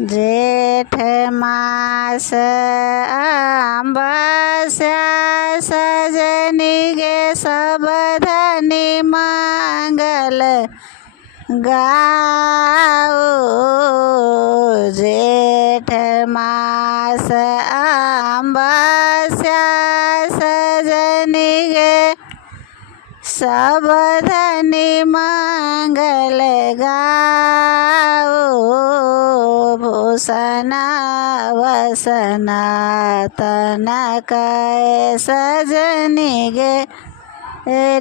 जेठ मास अमावस्या सजनी गे सब धनी मंगल गाओ। जेठ मास अमावस्या सजनी गे सब धनी मंगल गाओ। भूषण वसन तन कै सजनी गे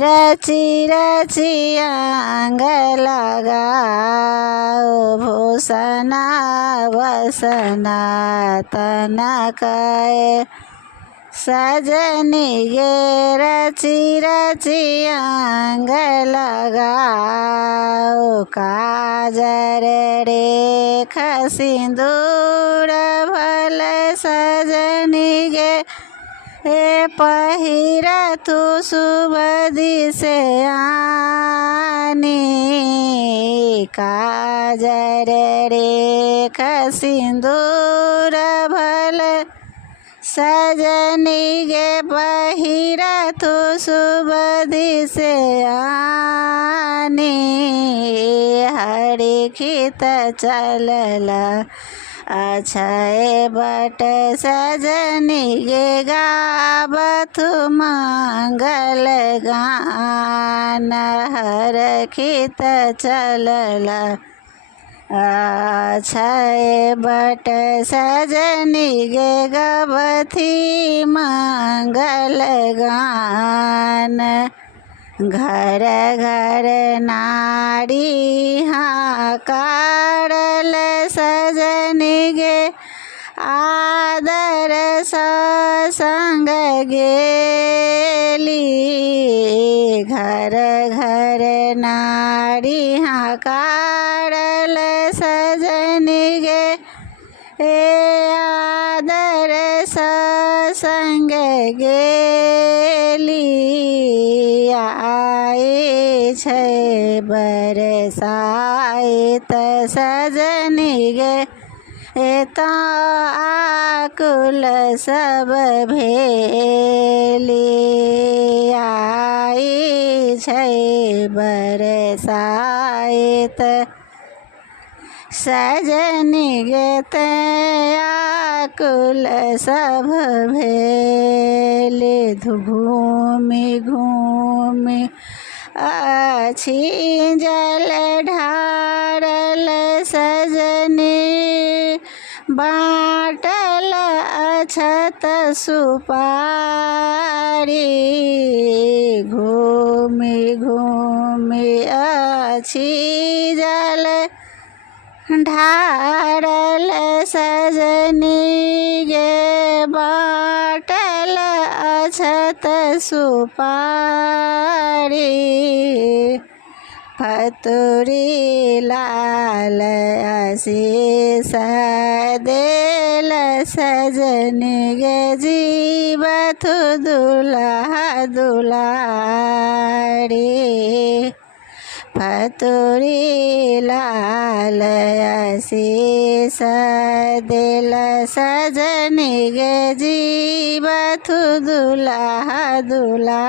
रची रची अंग लगाओ। भूषण वसन तन कै सजनी गे रची रची अंग लगाओ। काजर रेख सिंदूर भल सजनी गे पहिर तू शुभ दिसे आनी। काजर रेख सिंदूर भल सजनी गे पहिर तू शुभ दिसे आनी। हरिखित चलला अक्षय बट सजनी गे गावत मंगल गान। हरखित चलला अक्षय बट सजनी गे गवथी मंगल गान। घर घर नारी हाकारल सजनी गे आदर संग गेली। घर घर नारी हाकारल सजनी गे आदर संग गेली। आए छै बरसाइत सजनी गे तो आकुल सब भेली। आई छै बरसाइत सजनी गे ते आकुल सब भेली। घूमि घूमि अछि जल ढारल सजनी बाटल अछत सुपारी। घूमि घूमि अछि जल ढारल सजनी गे बाटल अछत सुपारी। फतुरी लाल आशीष देल सजनी गे जीवत दुल्हा दुलारी। फतुरी लाल आशीष देल सजनी गे जीवत दुल्हा दुलारी।